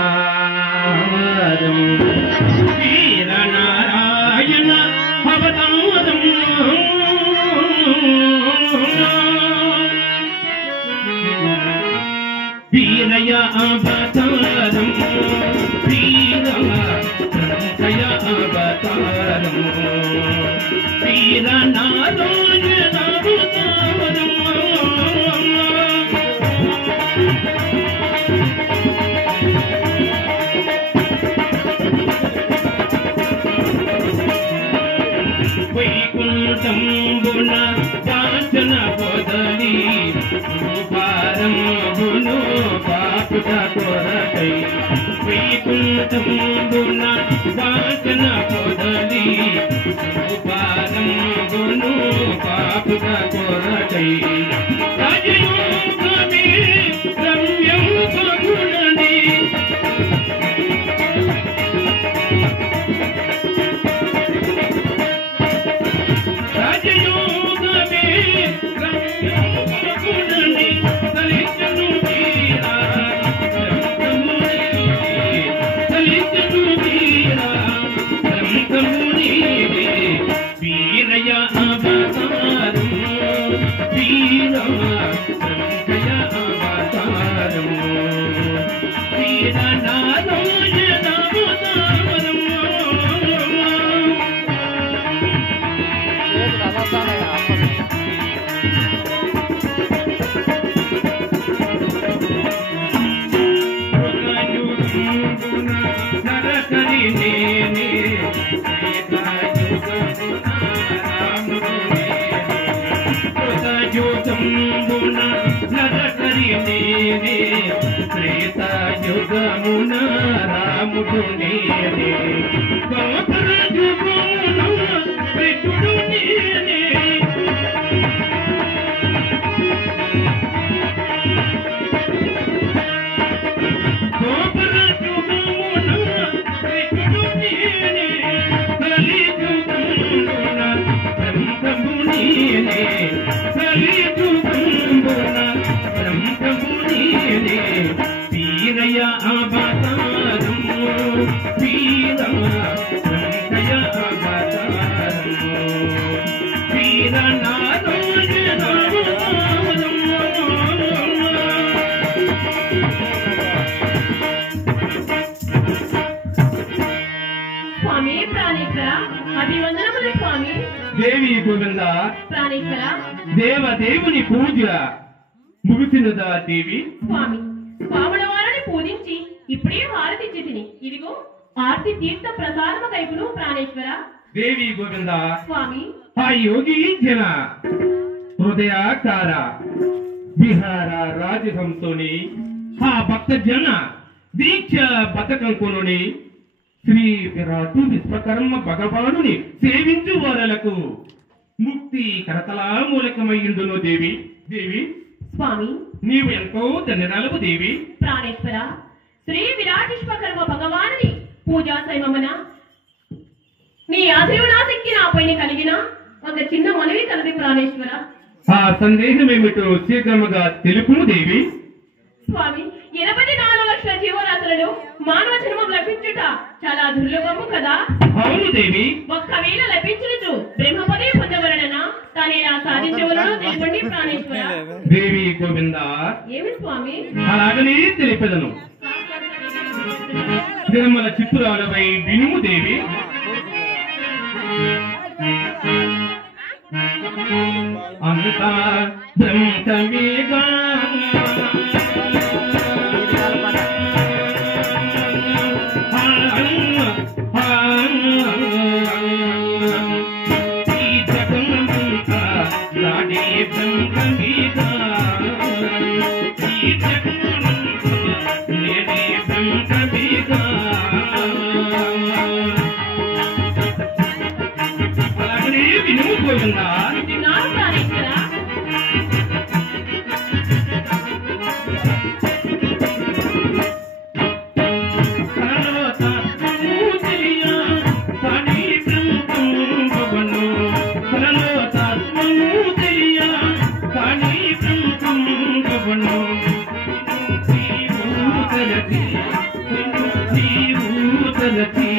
బ్రహ్మకయావతారం వీరనారాయణ అవతారం వీరయ అవతారం వీరయ అవతారం వీరనారాయణ అవతారం వైకుంఠంబున వాసన పొదలి భారంబును పాపుట కొరకై వైకుంఠంబున వాసన పొదలి భారంబును పాపుట కొరకై రాజయోగమే రమ్యం పగుణని యుగమున రాముడు నేనే గోపర యుగమున కృష్ణుడు నేనే గోపర యుగమున కృష్ణుడు నేనే కలియుగమున బ్రహ్మము నేనే కలియుగమున బ్రహ్మము నేనే వీరయ అవతారం వీరయ అవతారం వీరనారాయణ స్వామి ప్రాణేశ్వర అభివందనములు స్వామి. దేవి గోవింద ప్రాణేశ్వర దేవదేవుని పూజ ముగిసినదా దేవి? స్వామి స్వాముల వారిని పూజించి ఇప్పుడే హారతి తిని ఇదిగో ఆర్తి తీర్థ ప్రసాదమ కైపును ప్రాణేశ్వర. దేవి గోవింద స్వామి ఆ యోగి జన హృదయాకార విహార రాజహంసోని ఆ భక్త జన దీక్ష బతకంకుని శ్రీ విరాటు విశ్వకర్మ భగవానుని సేవించు వారలకు ముక్తి కరతలామూలకమయ్యుండును దేవి. దేవి స్వామి నీవు ఎంతో ధన్యరాలవు దేవి. ప్రాణేశ్వర శ్రీ విరాటేశ్వకర్మ భగవానుని పూజా సైమమన నీ ఆశీర్వనాశక్తి నాపైన కలిగిన ఒక చిన్న మనవి కలది ప్రాణేశ్వర. ఆ సందేహం ఏమిటో శీఘ్రముగా తెలుపుము దేవి. స్వామి 84 లక్షల జీవరాశులలో మానవ జన్మం లభించుట చాలా దుర్లభము కదా. అవును దేవి. ఒక్కవేళ లభించుచు బ్రహ్మపదే పొందవలన తానేలా సాధించవలనో తెలుపండి ప్రాణేశ్వర. దేవి గోవింద ఏమి స్వామి? అలాగనే తెలిపెదను. తిరుమల చిత్రాలపై వినుము దేవి. అంతా బ్రహ్మవేగా తలచి నీవు తలచి